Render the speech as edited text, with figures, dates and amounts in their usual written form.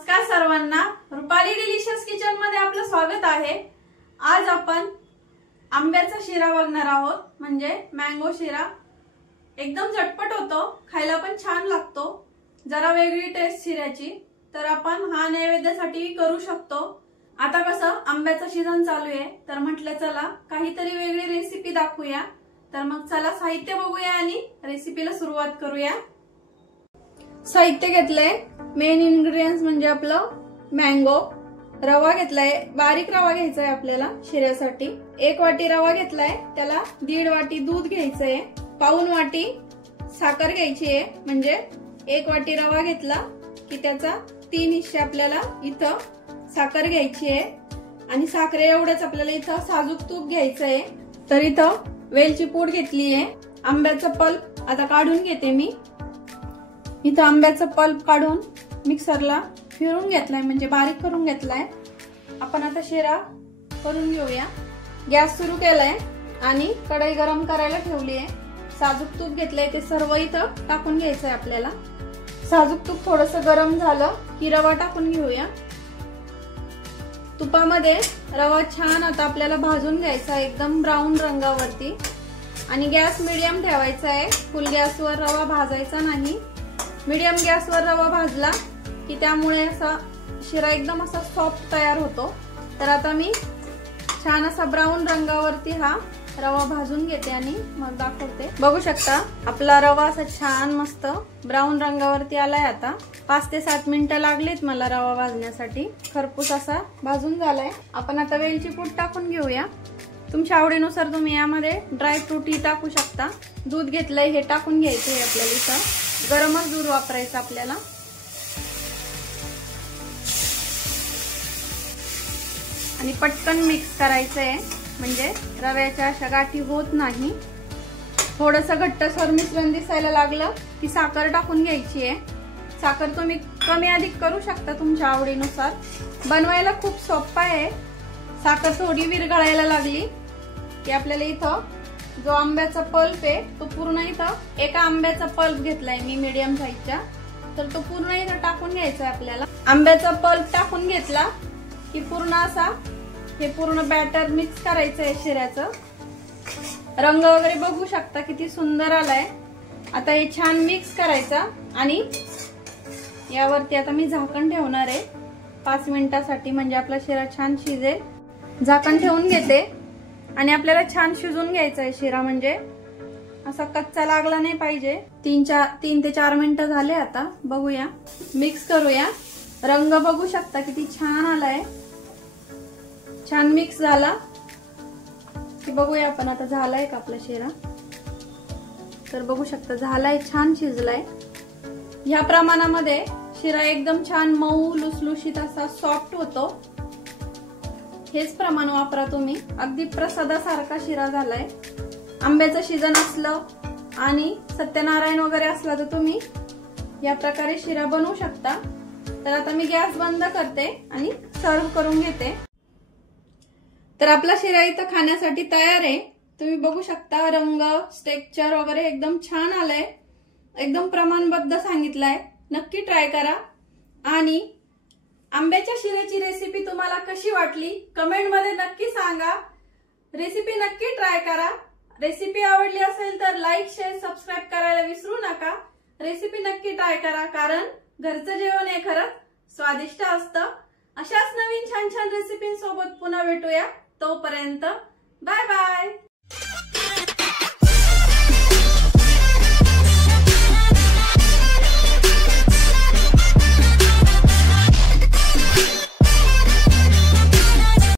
नमस्कार सर्वांना, Rupali delicious kitchen मध्ये आपलं स्वागत आहे। आज आपण आंब्याचा शिरा बघणार आहोत, म्हणजे मँगो शिरा। एकदम झटपट होतो, खायला पण छान लागतो। जरा वेगळी टेस्ट शिऱ्याची, तर आपण हा नैवेद्यासाठी करू शकतो। आता कसं आंब्याचा सीजन चालू आहे, तर म्हटलं चला काहीतरी वेगळी रेसिपी दाखवूया। तर मग चला साहित्य बघूया आणि रेसिपीला सुरुवात करूया। साहित्य घेतलंय, मेन इन्ग्रेडियंट्स म्हणजे आपलं मँगो। रवा घेतलाय, बारीक रवा घ्यायचा आहे आपल्याला शिऱ्यासाठी। 1 वाटी रवा घेतलाय, त्याला 1.5 वाटी दूध घ्यायचंय। पाऊण वाटी साखर घ्यायची आहे, म्हणजे 1 वाटी रवा घेतला की त्याचा 3 हिस्से आपल्याला इथं साखर घ्यायची आहे। आणि साखरे एवढंच आपल्याला इथं साजूक तूप घ्यायचं आहे। तर इथं वेलची पूड घेतली आहे। आंब्याचा पल्प आता काढून घेते मी। इथं आंब्याचा पल्प काढून मिक्सरला फिरून घेतलाय, म्हणजे बारीक करून घेतलाय। आपण आता शिरा करून घेऊया। गॅस सुरू केलाय आणि कढई गरम करायला ठेवली आहे। साजूक तूप घेतलंय, ते सर्व इथं टाकून घ्यायचंय आपल्याला। साजूक तूप थोडंसं गरम झालं की रवा टाकून घेऊया। तुपामध्ये रवा छान आता आपल्याला भाजून घ्यायचा, एकदम ब्राऊन रंगावरती। आणि गॅस मीडियम ठेवायचा आहे, फुल गॅसवर रवा भाजायचा नाही। मीडियम गॅसवर रवा भाजला की त्यामुळे असा शिरा एकदम असा सॉफ्ट तयार होतो। तर आता मी छान असा ब्राऊन रंगावरती हा रवा भाजून घेते आणि मग दाखवते। बघू शकता आपला रवा असा छान मस्त ब्राऊन रंगावरती आलाय। आता 5 ते 7 मिनिटं लागलीत मला रवा भाजण्यासाठी। खरपूस असा भाजून झालाय। आपण आता वेलची पूड टाकून घेऊया। तुमच्या आवडीनुसार तुम्ही यामध्ये ड्रायफ्रूट टाकू शकता। दूध घेतलंय, हे टाकून घ्यायचंय आपल्याला। इथं गरमच दूध वापरायचं आपल्याला। आणि पटकन मिक्स करायचंय, म्हणजे रव्याच्या अशा गाठी होत नाही। थोडंसं घट्टसर मिश्रण दिसायला लागलं की साखर टाकून घ्यायची आहे। साखर तुम्ही कमी अधिक करू शकता तुमच्या आवडीनुसार। बनवायला खूप सोपं आहे। साखर थोडी विरघळायला लागली की आपल्याला इथं जो आंब्याचा पल्प आहे तो पूर्ण इथं एका आंब्याचा पल्प घेतलाय मी मीडियम साईजचा, तर तो पूर्ण इथं टाकून घ्यायचा आहे आपल्याला। आंब्याचा पल्प टाकून घेतला की पूर्ण असा हे पूर्ण बॅटर मिक्स करायचं आहे शिऱ्याचं। रंग वगैरे बघू शकता किती सुंदर आलाय। आता हे छान मिक्स करायचा आणि यावरती आता मी झाकण ठेवणार आहे 5 मिनिटासाठी, म्हणजे आपला शिरा छान शिजेल। झाकण ठेवून घेते आणि आपल्याला छान शिजून घ्यायचा आहे शिरा, म्हणजे असा कच्चा लागला नाही पाहिजे। 3 ते 4 मिनिटं झाले। आता बघूया, मिक्स करूया। रंग बघू शकता किती छान आलाय। छान मिक्स झाला की बघूया आपण आता झालाय का आपला शिरा। तर बघू शकता झालाय, छान शिजलाय। ह्या प्रमाणामध्ये शिरा एकदम छान मऊ लुसलुशीत असा सॉफ्ट होतो। हेच प्रमाण वापरा तुम्ही। अगदी प्रसादासारखा शिरा झालाय। आंब्याचं सीजन असलं आणि सत्यनारायण वगैरे असला तर तुम्ही या प्रकारे शिरा बनवू शकता। तर आता मी गॅस बंद करते आणि सर्व करून घेते। तर आपला शिरा इथं खाण्यासाठी तयार आहे। तुम्ही बघू शकता रंग, टेक्स्चर वगैरे एकदम छान आलंय। एकदम प्रमाणबद्ध सांगितलंय। नक्की ट्राय करा। आणि आंब्याच्या शिऱ्याची रेसिपी तुम्हाला कशी वाटली कमेंट मध्ये नक्की सांगा। रेसिपी नक्की ट्राय करा। रेसिपी आवडली असेल तर लाईक, शेअर, सबस्क्राईब करायला विसरू नका। रेसिपी नक्की ट्राय करा, कारण घरचं जेवण हे खरंच स्वादिष्ट असतं। अशाच नवीन छान छान रेसिपींसोबत पुन्हा भेटूया। तोपर्यंत बाय बाय।